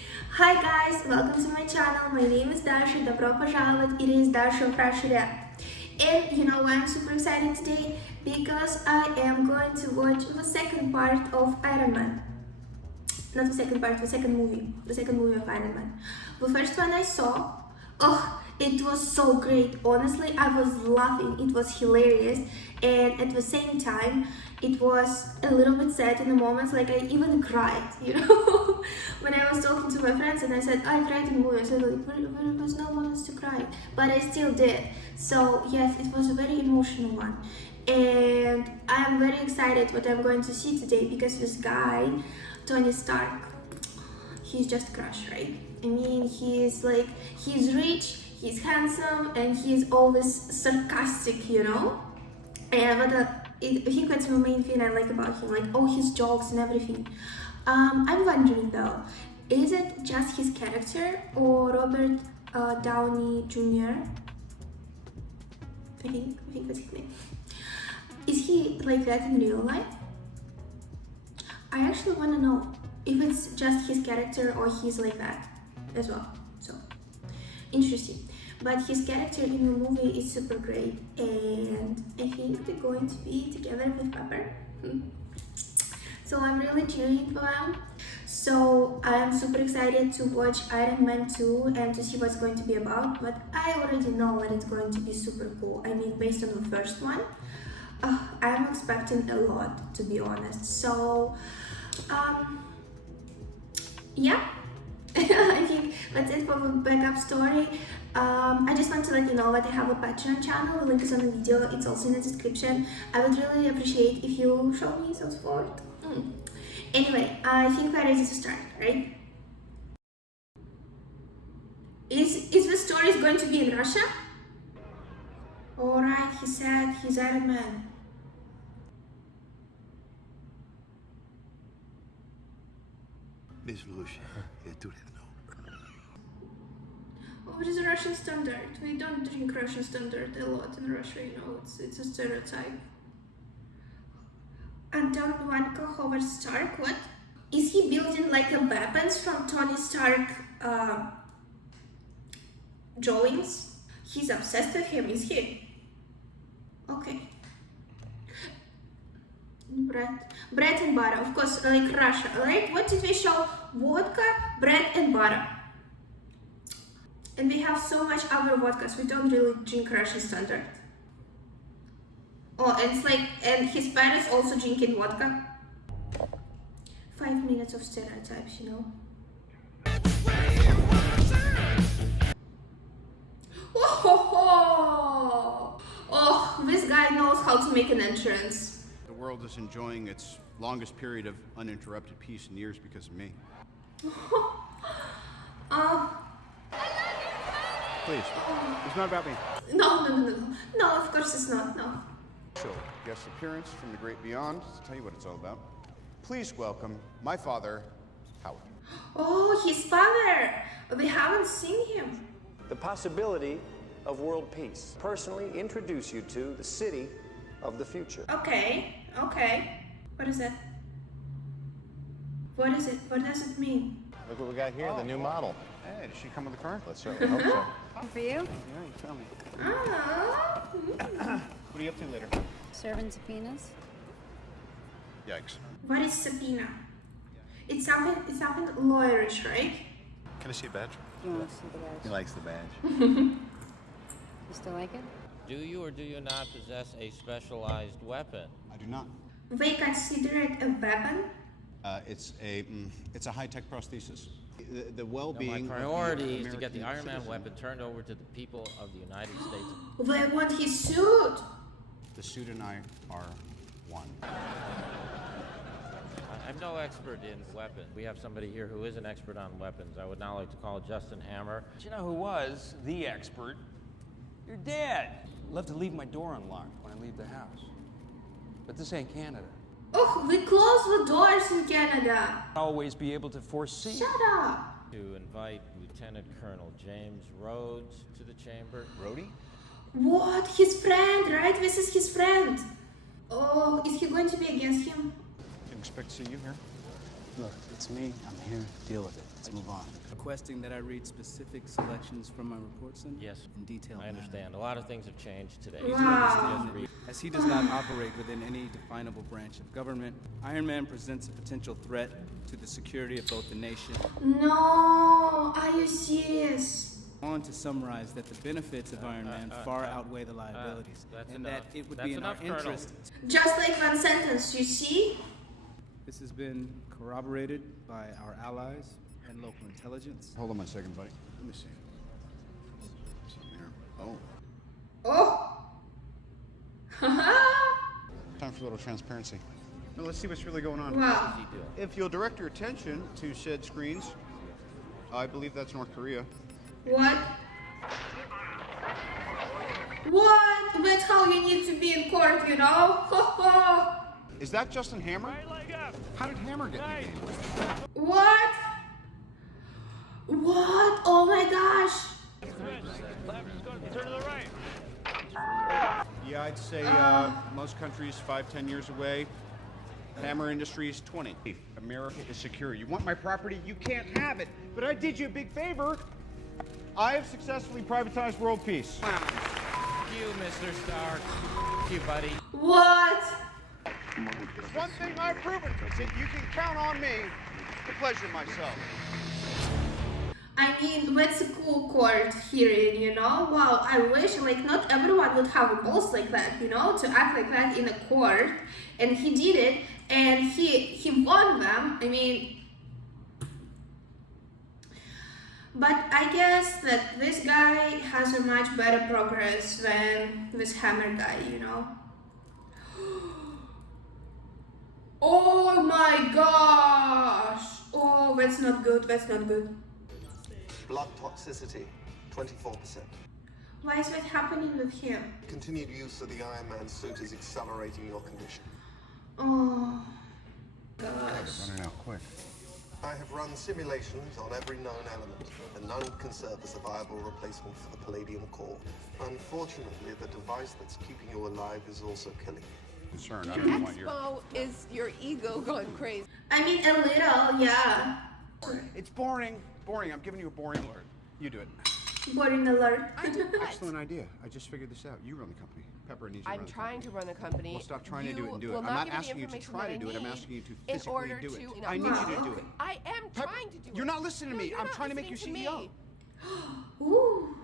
Hi guys, welcome to my channel. My name is Dasha. Добро пожаловать. It is Dasha of Russia React. And you know why I'm super excited today? Because I am going to watch the second part of Iron Man. Not the second part, the second movie. The second movie of Iron Man. The first one I saw, oh, it was so great. Honestly, I was laughing. It was hilarious. And at the same time, it was a little bit sad in the moments. Like, I even cried, you know? When I was talking to my friends and I said, I cried in the movie. I said, like, there was no moments to cry. But I still did. So, yes, it was a very emotional one. And I'm very excited what I'm going to see today because this guy, Tony Stark, he's just a crush, right? I mean, he's rich, he's handsome, and he's always sarcastic, you know? And I think that's the main thing I like about him, like all his jokes and everything. I'm wondering though, is it just his character or Robert Downey Jr.? I think that's his name. Is he like that in real life? I actually want to know if it's just his character or he's like that as well. So, interesting. But his character in the movie is super great, and I think they're going to be together with Pepper. So I'm really cheering for them. So I am super excited to watch Iron Man 2 and to see what's going to be about, but I already know that it's going to be super cool. I mean, based on the first one, I'm expecting a lot, to be honest. So, yeah, I think that's it for the backup story. I just want to let you know that I have a Patreon channel. The link is on the video. It's also in the description. I would really appreciate if you show me some support. Anyway, I think we're ready to start, right? Is the story going to be in Russia? Alright, he said he's Iron Man. What is a Russian standard? We don't drink Russian standard a lot in Russia, you know, it's a stereotype. Anton Vanko Howard Stark, what? Is he building like a weapons from Tony Stark drawings? He's obsessed with him, is he? Okay. Bread and butter, of course, like Russia, right? What did we show? Vodka, bread and butter. And we have so much other vodkas, we don't really drink Russian standard. Oh, and it's like, and his parents also drinking vodka. 5 minutes of stereotypes, you know. Oh, this guy knows how to make an entrance. The world is enjoying its longest period of uninterrupted peace in years because of me. Please, it's not about me. No, of course it's not, no. So, guest appearance from the great beyond to tell you what it's all about. Please welcome my father, Howard. Oh, his father! We haven't seen him. The possibility of world peace. Personally introduce you to the city of the future. Okay. What is that? What is it? What does it mean? Look what we got here, the new model. Hey, did she come with the car? Let's certainly hope so. For you? Yeah, you tell me. Oh. What are you up to later? Serving subpoenas? Yikes. What is subpoena? It's something lawyerish, right? Can I see a badge? You want to see the badge? He likes the badge. You still like it? Do you or do you not possess a specialized weapon? I do not. They consider it a weapon? It's a high-tech prosthesis. The No, well-being. my priority is to get the Iron Man weapon turned over to the people of the United States. They want his suit. The suit and I are one. I'm no expert in weapons. We have somebody here who is an expert on weapons. I would now like to call Justin Hammer. But you know who was the expert? Your dad. Love to leave my door unlocked when I leave the house. But this ain't Canada. Oh, we close the doors in Canada. Always be able to foresee. Shut up. To invite Lieutenant Colonel James Rhodes to the chamber. Rhodey? What? His friend, right? This is his friend. Oh, is he going to be against him? Didn't expect to see you here. Look, it's me. I'm here. Deal with it. Let's move on. Requesting that I read specific selections from my report, Senator? Yes. In detail. I understand. A lot of things have changed today. Wow. As he does not operate within any definable branch of government, Iron Man presents a potential threat to the security of both the nation. No, are you serious? I want to summarize that the benefits of Iron Man far outweigh the liabilities, and that it would be in our interest. Just like one sentence, you see? This has been corroborated by our allies and local intelligence. Hold on one second, buddy. Let me see. Something here. Oh. Oh! Time for a little transparency. Now let's see what's really going on. Wow. If you'll direct your attention to said screens, I believe that's North Korea. What? What? That's how you need to be in court, you know? Is that Justin Hammer? How did Hammer get in the game? What? What? Oh my gosh. Turn to the right. Yeah, I'd say most countries 5-10 years away. Hammer Industries 20. America is secure. You want my property? You can't have it. But I did you a big favor. I have successfully privatized world peace. You, Mr. Stark. You, buddy. What? There's one thing I've proven, is that you can count on me to pleasure myself. I mean, that's a cool court hearing, you know? Wow, I wish, like, not everyone would have balls like that, you know? To act like that in a court. And he did it, and he won them. I mean... But I guess that this guy has a much better progress than this Hammer guy, you know? Oh my gosh! Oh, that's not good, that's not good. Blood toxicity, 24%. Why is that happening with him? Continued use of the Iron Man suit is accelerating your condition. Oh, gosh. Running out quick. I have run simulations on every known element, and none can serve as a viable replacement for the palladium core. Unfortunately, the device that's keeping you alive is also killing you. Concerned. I don't want your... Expo is your ego gone crazy. I mean, a little, yeah. It's boring. Boring. I'm giving you a boring alert. You do it. Boring alert. I do what? Excellent idea. I just figured this out. You run the company. Pepper needs you to I'm run the trying company. to run the company. Well, stop trying to do it and do it. will I'm not give me the asking you to information try that to do it. I'm I asking you to need in physically order do it. to- I need you to do it. I am Pepper, trying to do it. you're not listening to No, me. you're I'm not trying to make you listening to CEO. me. Ooh.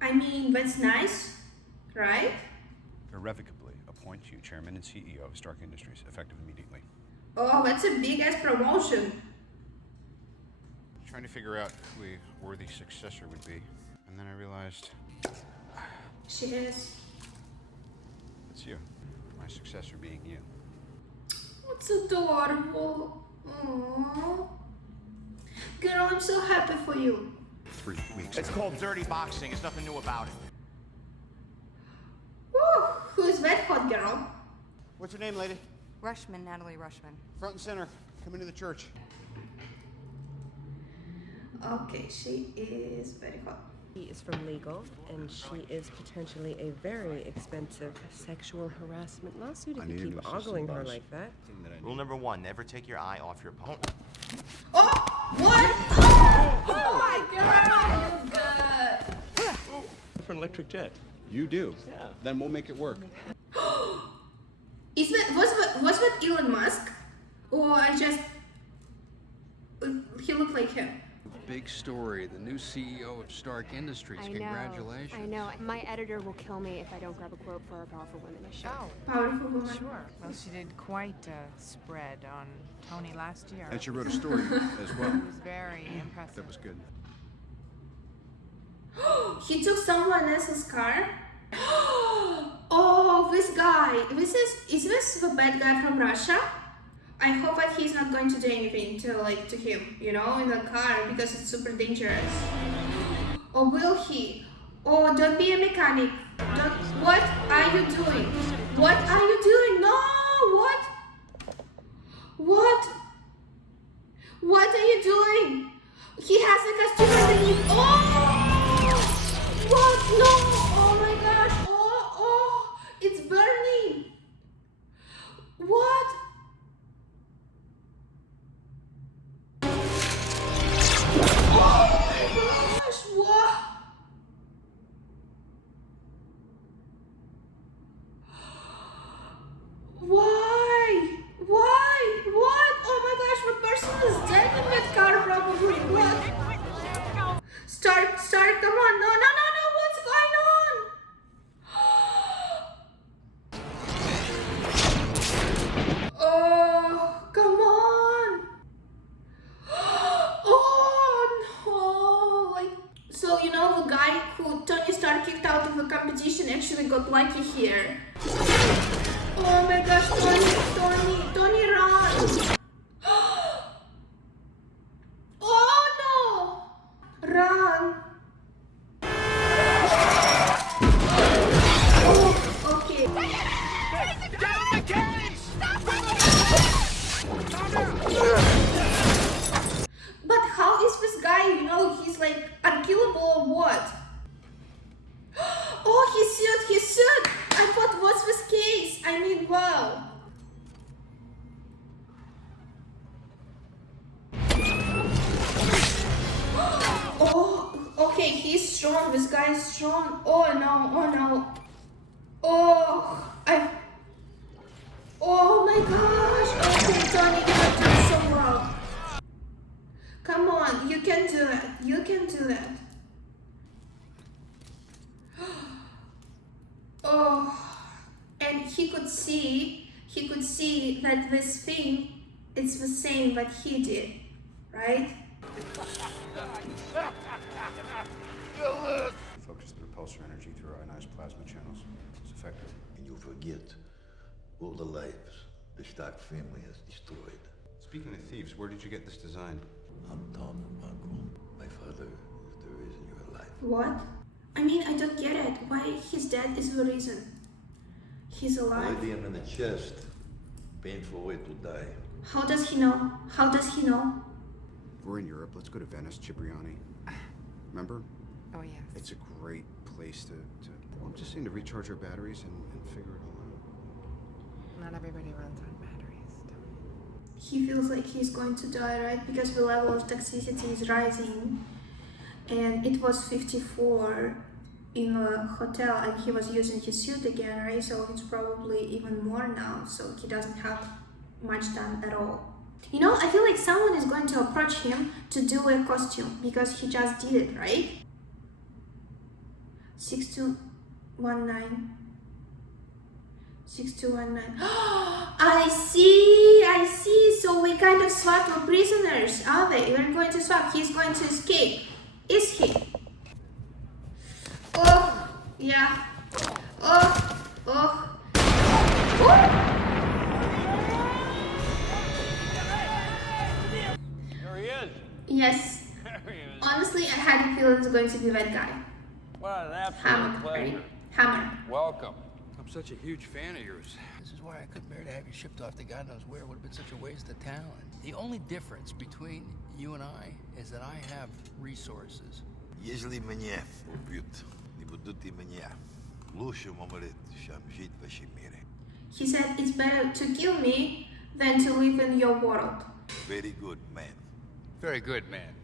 I mean, that's nice, right? Irrevocably appoint you chairman and CEO of Stark Industries, effective immediately. Oh, that's a big ass promotion. Trying to figure out who a worthy successor would be, and then I realized Cheers. it's you. My successor being you. It's adorable. Aww. Girl, I'm so happy for you. 3 weeks. It's called dirty boxing. There's nothing new about it. Woo, who's that hot girl? What's your name, lady? Rushman, Natalie Rushman. Front and center. Come into the church. Okay, she is very hot. She is from legal, and she is potentially a very expensive sexual harassment lawsuit if you keep ogling her like that. Rule number 1, never take your eye off your opponent. Oh! What? Oh my god! You good. For an electric jet. You do. Yeah. Then we'll make it work. Was that Elon Musk? Or he looked like him. Big story. The new CEO of Stark Industries. Congratulations. I know. My editor will kill me if I don't grab a quote for our Powerful Women issue. Oh, Powerful Woman. Sure. Well, she did quite a spread on Tony last year. And she wrote a story as well. It was very impressive. That was good. He took someone else's car? Oh, this guy. Is this the bad guy from Russia? I hope that he's not going to do anything to him, you know, in the car, because it's super dangerous. Or will he? Oh, don't be a mechanic. What are you doing? What are you doing? No, what? What? What are you doing? He has a costume underneath. Oh! What? No! Oh my gosh! Oh! It's burning! What? got lucky here. Oh my gosh, Tony, run! Oh no! Run! Oh, okay. But how is this guy, he's like unkillable or what? Oh, he sued! I thought, what's this case? I mean, wow. Oh, okay, he's strong. This guy is strong. Oh no. Oh my gosh. Okay, Tony, you're doing so well. Come on, you can do it. You can do it. Oh, and he could see that this thing, it's the same that he did, right? Focus the repulsor energy through ionized plasma channels. It's effective. And you forget all the lives the Stark family has destroyed. Speaking of thieves, where did you get this design? I'm Tom Vanko. My father is the reason you're alive. What? I mean, I don't get it. Why his death is the reason he's alive? Already him in the chest. Painful way to die. How does he know? How does he know? We're in Europe. Let's go to Venice, Cipriani. Remember? Oh, yes. It's a great place to I'm just saying, to recharge our batteries and figure it all out. Not everybody runs on batteries, Tony. He feels like he's going to die, right? Because the level of toxicity is rising. And it was 54 in a hotel, and he was using his suit again, right? So it's probably even more now. So he doesn't have much time at all. I feel like someone is going to approach him to do a costume because he just did it, right? 6219. 6219. I see. So we kind of swap our prisoners, are they? We're going to swap. He's going to escape. Is he? Oh, yeah. Oh. There he is. Yes. There he is. Honestly, I had a feeling it was going to be that guy. What an absolute Hammer, pleasure. right? Hammer. Welcome. I'm such a huge fan of yours. This is why I couldn't bear to have you shipped off to God knows where. It would have been such a waste of talent. The only difference between you and I is that I have resources. Если меня убьют, не будут и меня. Лучше умереть, чем жить в вашем мире. He said it's better to kill me than to live in your world. Very good, man. Very good, man.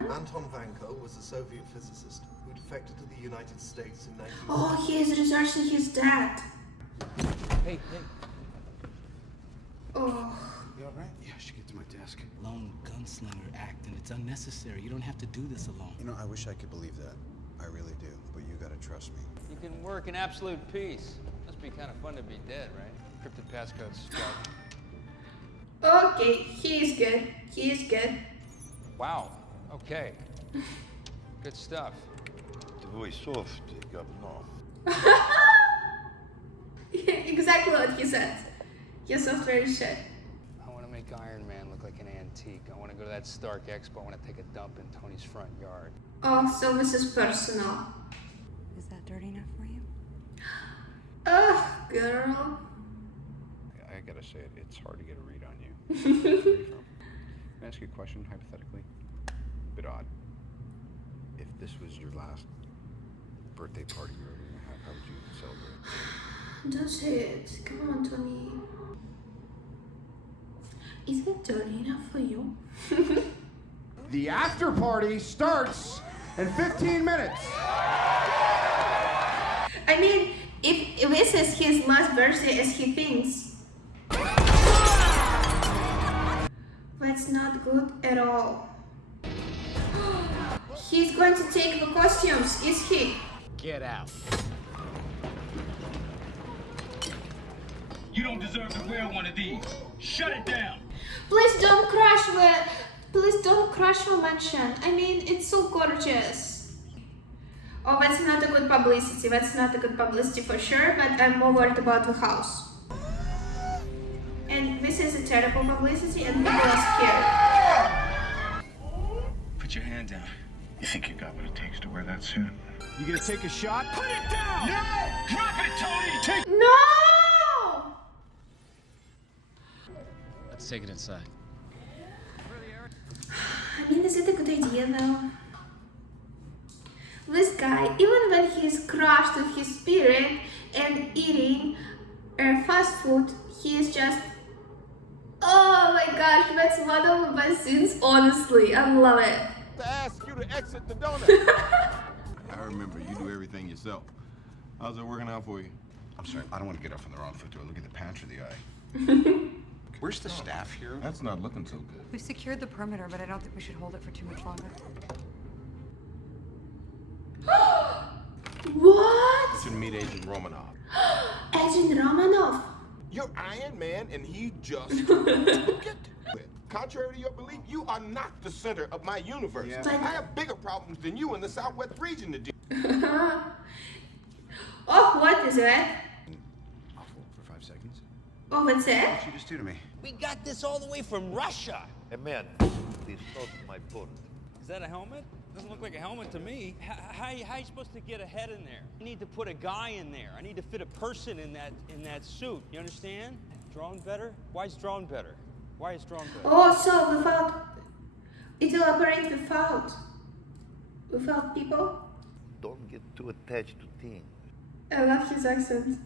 Anton Vanko was a Soviet physicist who defected to the United States in 19... Oh, he is researching his dad. Hey. Oh. You all right? Yeah, I should get to my desk. Lone gunslinger act, and it's unnecessary. You don't have to do this alone. I wish I could believe that. I really do, but you gotta trust me. You can work in absolute peace. Must be kind of fun to be dead, right? Encrypted passcodes, Scott. Okay, he is good. Wow. Okay. Good stuff. Твой софт, говно. Exactly what he said. Your software is shit. I want to make Iron Man look like an antique. I want to go to that Stark Expo. I want to take a dump in Tony's front yard. Oh, so this is personal. Is that dirty enough for you? Ugh, girl. I gotta say, it's hard to get a read on you. Where are you from? Can I ask you a question, hypothetically? A bit odd. If this was your last birthday party you were ever gonna have, how would you celebrate? Don't say it. Come on, Tony. Is it dirty enough for you? The after party starts in 15 minutes. I mean, if this is his last birthday as he thinks, that's not good at all. He's going to take the costumes, is he? Get out. You don't deserve to wear one of these. Shut it down. Please don't crush the mansion. I mean, it's so gorgeous. Oh, that's not a good publicity. That's not a good publicity for sure, but I'm more worried about the house. And this is a terrible publicity and people are scared. Put your hand down. You think you got what it takes to wear that suit? You gonna take a shot? Put it down! No! Drop it, Tony! Take No! Let's take it inside. I mean, is it a good idea though? This guy, even when he's crushed with his spirit and eating fast food, he is just... Oh my gosh, that's one of the best scenes, honestly. I love it. To ask you to exit the donut. I remember you do everything yourself. How's it working out for you? I'm sorry, I don't want to get off on the wrong foot. Do I look at the pants or the eye? Where's the staff here? That's not looking so good. We secured the perimeter, but I don't think we should hold it for too much longer. What? To meet Agent Romanov. Agent Romanov? You're Iron Man, and he just took it. Contrary to your belief, you are not the center of my universe. Yeah. I have bigger problems than you in the Southwest region to deal Oh, what is that? For 5 seconds. Oh, that's it? What'd you just do to me? We got this all the way from Russia. Hey man, please stop my boat. Is that a helmet? Doesn't look like a helmet to me. How you supposed to get a head in there? I need to put a guy in there. I need to fit a person in that suit. You understand? Drawn better? Why is drawn better? Why is drawn better? Oh, so without... It elaborates without people? Don't get too attached to things. I love his accent.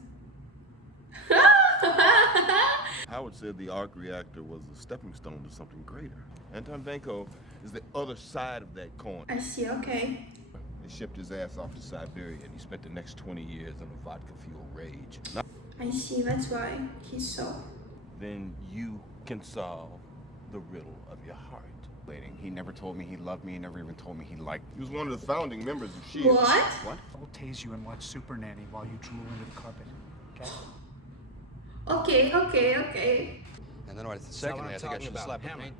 Howard said the arc reactor was a stepping stone to something greater. Anton Vanko is the other side of that coin. I see, okay. They shipped his ass off to Siberia, and he spent the next 20 years in a vodka-fueled rage. Now, I see, that's why he's so... then you can solve the riddle of your heart. He never told me he loved me. He never even told me he liked me. He was one of the founding members of S.H.I.E.L.D. What? What? I'll tase you and watch Super Nanny while you drool into the carpet. Okay. And then right, secondly, I think I should slap a paint.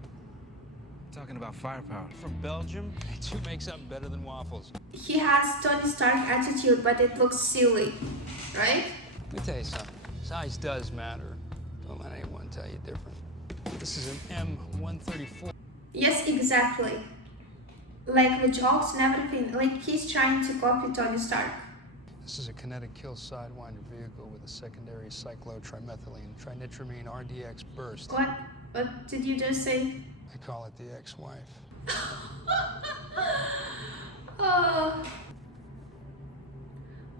Talking about firepower. From Belgium? Did you make something better than waffles? He has Tony Stark attitude, but it looks silly, right? Let me tell you something. Size does matter. Don't let anyone tell you different. This is an M134. Yes, exactly. Like the jokes and everything, like he's trying to copy Tony Stark. This is a kinetic kill sidewinder vehicle with a secondary cyclotrimethylene trinitramine RDX burst. What did you just say? I call it the ex-wife. Oh.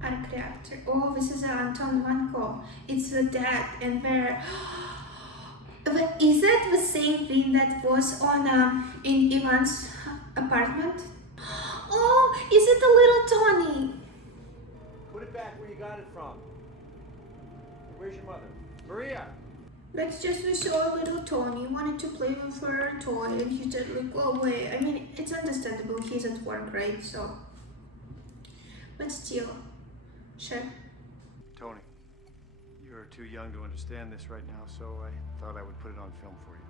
Arc reactor. Oh, this is Anton Vanko. It's the dad and where... But is it the same thing that was on in Ivan's apartment? Oh, is it the little Tony? Put it back where you got it from. Where's your mother? Maria! That's just we saw little Tony wanted to play with her toy and he said like, go away. I mean, it's understandable, he's at work, right? So, but still, sure. Tony, you're too young to understand this right now, so I thought I would put it on film for you.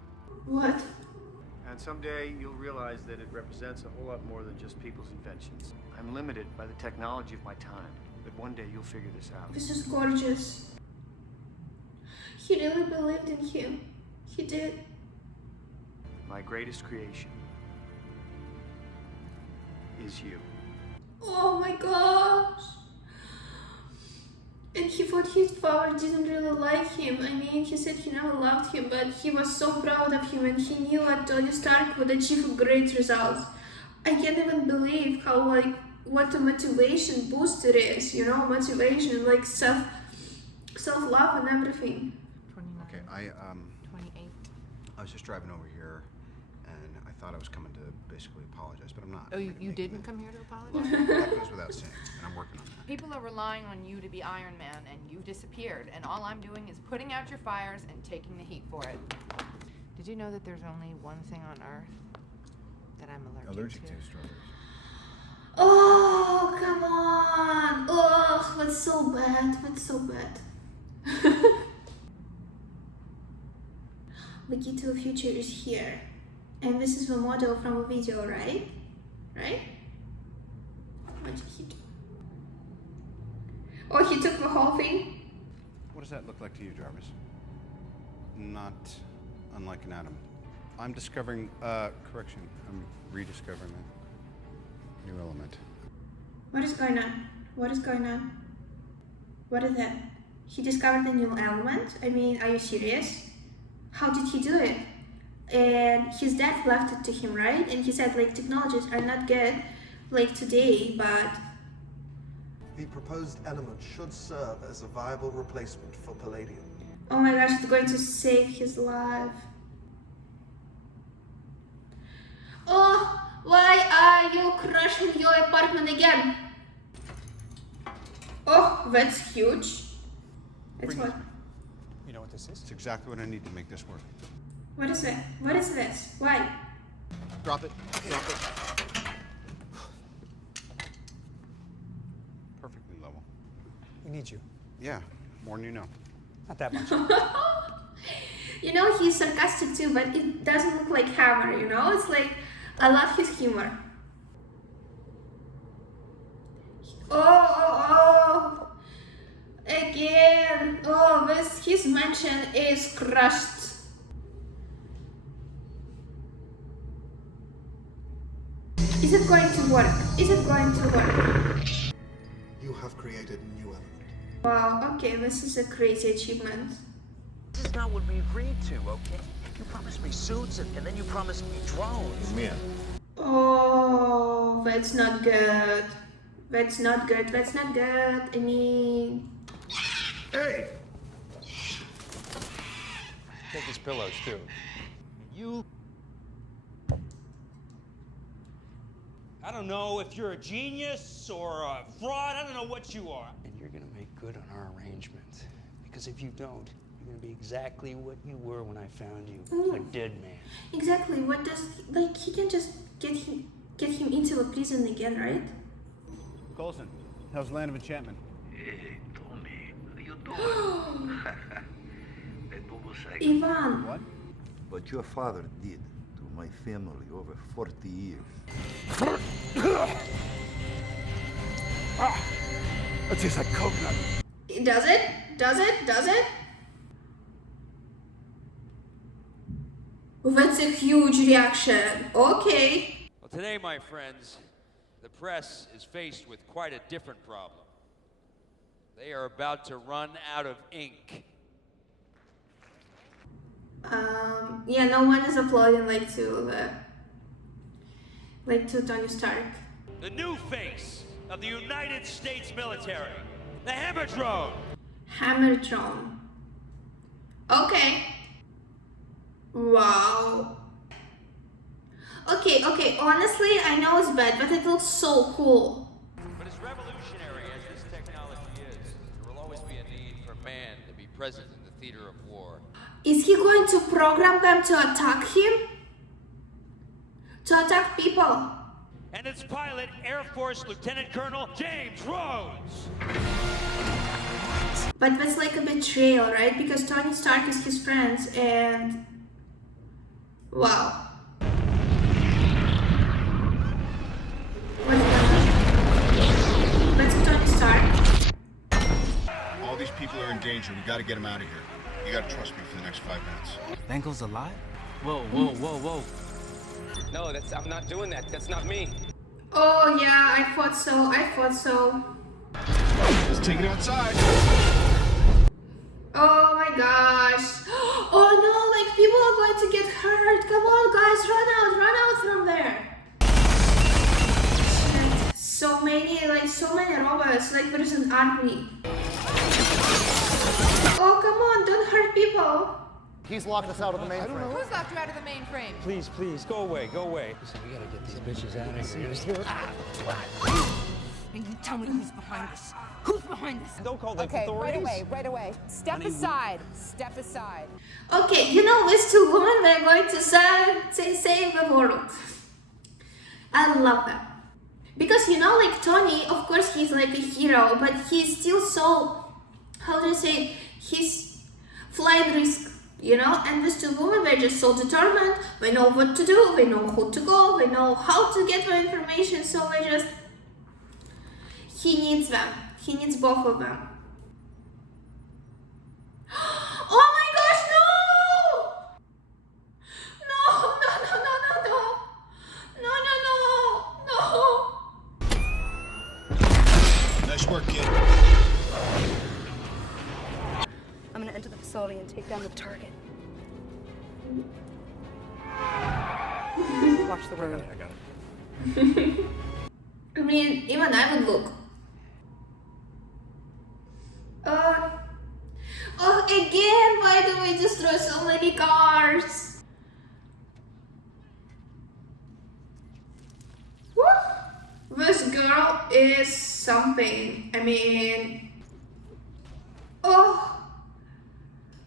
What? And someday you'll realize that it represents a whole lot more than just people's inventions. I'm limited by the technology of my time, but one day you'll figure this out. This is gorgeous. He really believed in him. He did. My greatest creation is you. Oh my gosh. And he thought his father didn't really like him. I mean, he said he never loved him, but he was so proud of him and he knew that Tony Stark would achieve great results. I can't even believe how, like, what a motivation boost it is, you know, motivation, like self-love and everything. 29. Okay, 28. I was just driving over here, and I thought I was coming to basically apologize, but I'm not. Oh, you didn't come here to apologize? That goes without saying, and I'm working on that. People are relying on you to be Iron Man, and you disappeared, and all I'm doing is putting out your fires and taking the heat for it. Did you know that there's only one thing on Earth that I'm allergic to? Strawberries. Oh, come on. Oh, that's so bad. That's so bad. The key to the future is here. And this is the model from a video, right? Right? What did he do? whole thing? What does that look like to you, Jarvis? Not unlike an atom. I'm discovering, correction, I'm rediscovering a new element. What is going on? What is going on? What is that? He discovered a new element? I mean, are you serious? How did he do it? And his dad left it to him, right? And he said, like, technologies are not good, like, today, but... The proposed element should serve as a viable replacement for palladium. Oh my gosh, it's going to save his life. Oh, why are you crashing your apartment again? Oh, that's huge. It's what? You know what this is? It's exactly what I need to make this work. What is it? What is this? Why? Drop it. Drop it. Perfectly level. We need you. Yeah, more than you know. Not that much. You know, he's sarcastic too, but it doesn't look like Hammer, you know? It's like, I love his humor. Oh. Again. Oh, his mansion is crushed. Is it going to work? Is it going to work? You have created a new element. Wow, okay, this is a crazy achievement. This is not what we agreed to, okay? You promised me suits and then you promised me drones. Man. Oh, that's not good. That's not good. That's not good. I mean... Hey! Take his pillows, too. You... I don't know if you're a genius or a fraud. I don't know what you are. And you're gonna make good on our arrangement. Because if you don't, you're gonna be exactly what you were when I found you. A dead man. Exactly. What does... Like, he can just get him into a prison again, right? Colson, how's Land of Enchantment? Hey, Tommy, how you doing? Ivan. What? What your father did to my family over 40 years. That tastes like coconut. Does it? Does it? Does it? That's a huge reaction. Okay. Well, today, my friends, the press is faced with quite a different problem. They are about to run out of ink. Yeah, no one is applauding like to Tony Stark. The new face of the United States military, the Hammer Drone. Hammer Drone. Okay. Wow. Okay, honestly, I know it's bad, but it looks so cool. But as revolutionary as this technology is, there will always be a need for man to be present in the theater of war. Is he going to program them to attack him? To attack people? And its pilot, Air Force Lieutenant Colonel James Rhodes. But that's like a betrayal, right? Because Tony Stark is his friend and... Wow. What's going on? That's Tony Stark. All these people are in danger. We gotta get them out of here. You gotta trust me for the next 5 minutes. Vanko's alive? Whoa. No, I'm not doing that. That's not me. Oh yeah, I thought so. Let's take it outside. Oh my gosh. Oh no, like people are going to get hurt. Come on guys, run out from there. Shit. So many robots, like there is an army. Oh come on, don't hurt people. He's locked us out of the mainframe. Who's locked you out of the mainframe? Please, go away. Listen, we gotta get these bitches out of here. And you tell me who's behind this. Who's behind this? Don't call the Okay, authorities. right away. Step aside. Okay, you know, these two women, they're going to save the world. I love them. Because, you know, like Tony, of course, he's like a hero, but he's still so, how do you say, he's flying risk, you know? And these two women, they're just so determined. They know what to do, they know who to go, they know how to get the information, so they just... He needs them. He needs both of them. take down the target. Watch the road. I got it. I mean, even I would look. Oh, again, why do we destroy so many cars? Woo! This girl is something. I mean, oh,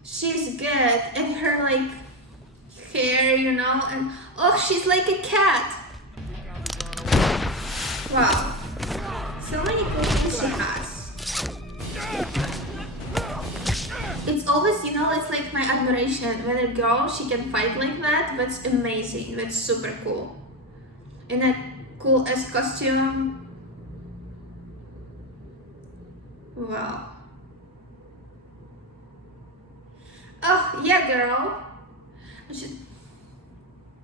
she's good, and her like hair, you know, and oh, she's like a cat. Wow, so many cool things she has. It's always, you know, it's like my admiration when a girl, she can fight like that. That's amazing. That's super cool. In a cool ass costume. Wow. Oh, yeah, girl.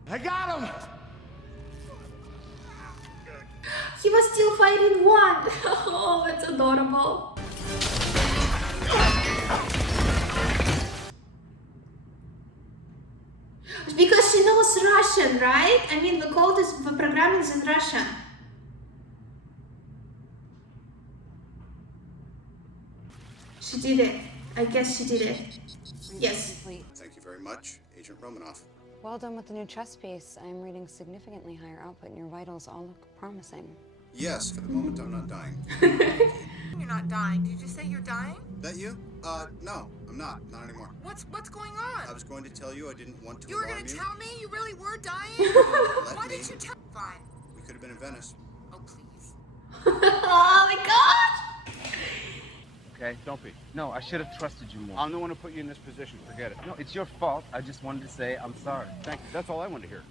I got him! He was still fighting one. Oh, that's adorable. Because she knows Russian, right? I mean, the program is in Russian. She did it. I guess she did it. Yes. Thank you very much, Agent Romanoff. Well done with the new chess piece. I'm reading significantly higher output and your vitals all look promising. Yes, for the moment I'm not dying. You're not dying. Did you say you're dying? That you? No, I'm not. Not anymore. What's going on? I was going to tell you I didn't want to You were alarm going to you. tell me you really were dying? Let Why me. didn't you tell? Fine. We could have been in Venice. Oh, please. Oh my god! Okay, don't be. No, I should have trusted you more. I'm the one who put you in this position. Forget it. No, it's your fault. I just wanted to say I'm sorry. Thank you. That's all I wanted to hear.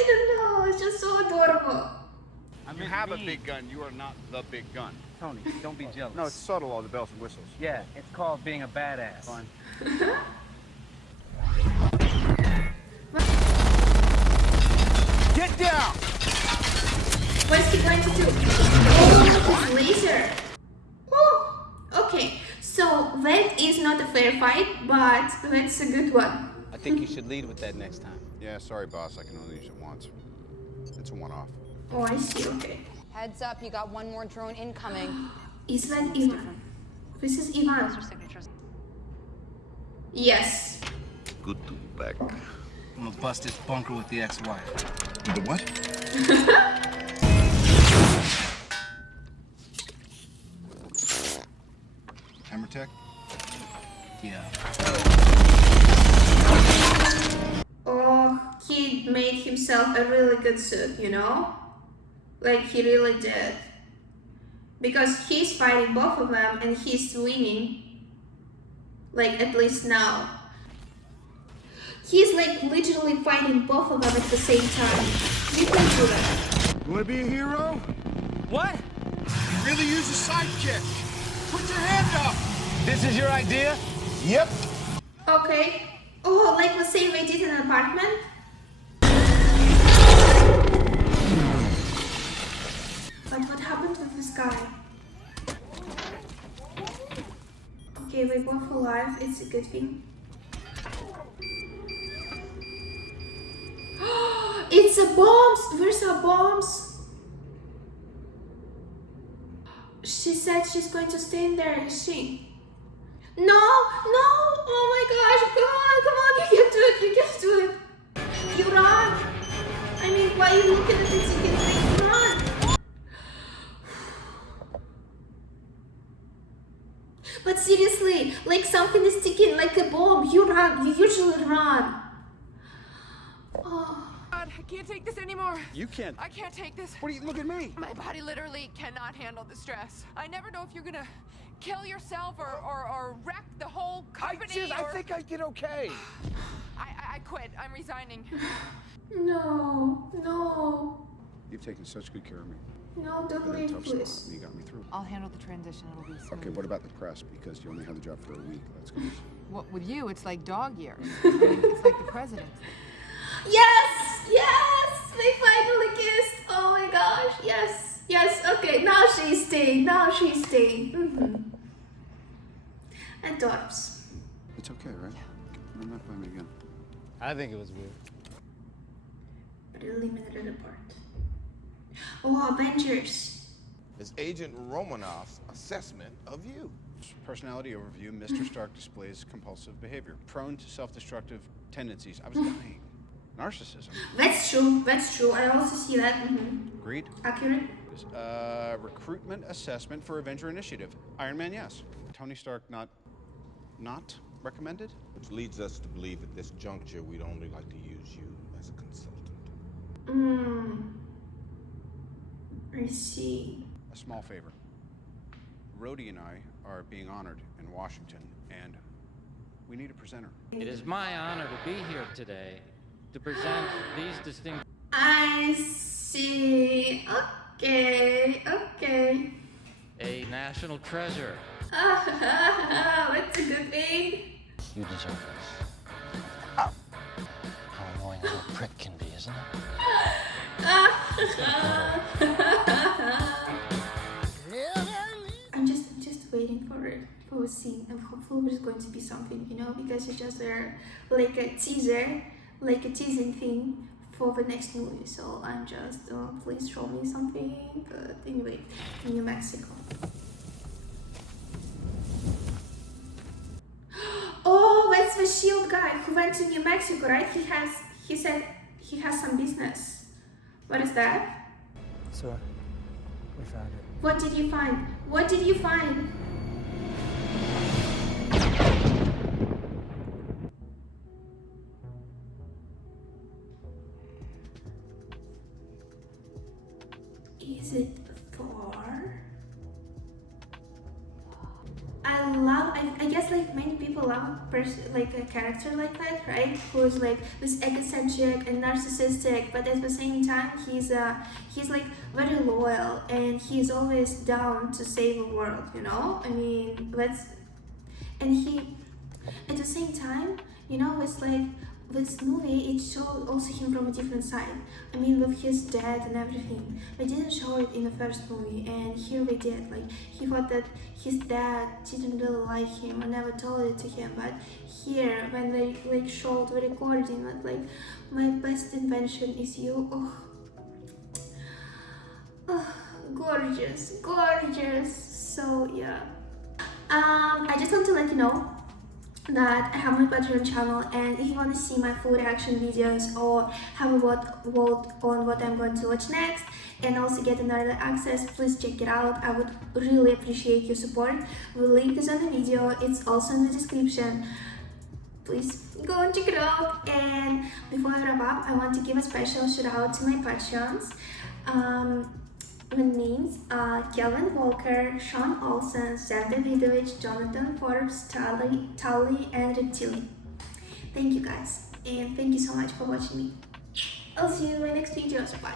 I don't know, it's just so adorable. You have a big gun. You are not the big gun. Tony, don't be jealous. No, it's subtle, all the bells and whistles. Yeah, it's called being a badass. Fine. Get down! What's he going to do? Oh, his laser. Oh, okay. So that is not a fair fight, but that's a good one. I think you should lead with that next time. Yeah, sorry, boss. I can only use it once. It's a one-off. Oh, I see. Okay. Heads up, you got one more drone incoming. Is that Ivan? This is Ivan. Yes. Good to be back. I'm gonna bust this bunker with the ex-wife. The what? Hammer tech? Yeah. Oh, he made himself a really good suit, you know? Like, he really did. Because he's fighting both of them and he's winning. Like, at least now. He's like literally fighting both of them at the same time. You can do that. You wanna be a hero? What? You really use a sidekick. Put your hand up! This is your idea? Yep. Okay. Oh, like the same I did in an apartment? But what happened with this guy? Okay, we both alive. It's a good thing. It's a bombs! Where's our bombs? She said she's going to stay in there, is she? No! No! Oh my gosh! Come on! You can do it! You can do it! You run! I mean, why are you looking at the chicken thing? Run! But seriously, like something is ticking like a bomb. You run. You usually run. Oh. God, I can't take this anymore. You can't. I can't take this. What do you look at me? My body literally cannot handle the stress. I never know if you're gonna kill yourself or wreck the whole company. I think I did okay. I quit. I'm resigning. No, no, You've taken such good care of me. no, don't In a leave, tough spot, please. and you got me through. I'll handle the transition. It'll be smooth. Okay, what about the press? Because you only had the job for a week. That's good. What with you? It's like dog years. I mean, it's like the president. Yes, yes, they finally kissed. Oh my gosh, yes, yes. Okay, now she's staying. Now she's staying. and Torps. It's okay, right? Run that by me again. I think it was weird. Preliminary report. Oh, Avengers. Is Agent Romanoff's assessment of you. Personality overview. Mr. Stark displays compulsive behavior, prone to self-destructive tendencies. I was dying. Narcissism. That's true. That's true. I also see that. Agreed. Accurate. Recruitment assessment for Avenger Initiative. Iron Man, yes. Tony Stark, not recommended. Which leads us to believe at this juncture we'd only like to use you as a consultant. I see. A small favor. Rhodey and I are being honored in Washington, and we need a presenter. It is my honor to be here today to present these distinct... I see. Okay. A national treasure. What's a good thing? You deserve this. How annoying a little prick can be, isn't it? I'm just waiting for a scene, and hopefully there's going to be something, you know, because it's just like a teaser, like a teasing thing for the next movie. So I'm just please show me something. But anyway, New Mexico. Oh, that's the Shield guy who went to New Mexico, right? He said he has some business. What is that? So, we found it. What did you find? What did you find? Is it Thor? I guess like many people love like a character like that, right? Who's like this eccentric and narcissistic, but at the same time he's like very loyal and he's always down to save the world, you know? I mean, and he at the same time, you know, it's like this movie, it showed also him from a different side. I mean, with his dad and everything. They didn't show it in the first movie, and here we did. Like, he thought that his dad didn't really like him, I never told it to him, but here, when they like showed the recording, that like, my best invention is you. Oh, gorgeous. So yeah. I just want to let you know that I have my Patreon channel, and if you want to see my full reaction videos or have a vote on what I'm going to watch next and also get another access, please check it out. I would really appreciate your support. The link is on the video, it's also in the description. Please go and check it out. And before I wrap up, I want to give a special shout out to my Patreons. The names are Kelvin Walker, Sean Olsen, Sam Davidovich, Jonathan Forbes, Tully, and Reptili. Thank you guys, and thank you so much for watching me. I'll see you in my next videos. Bye.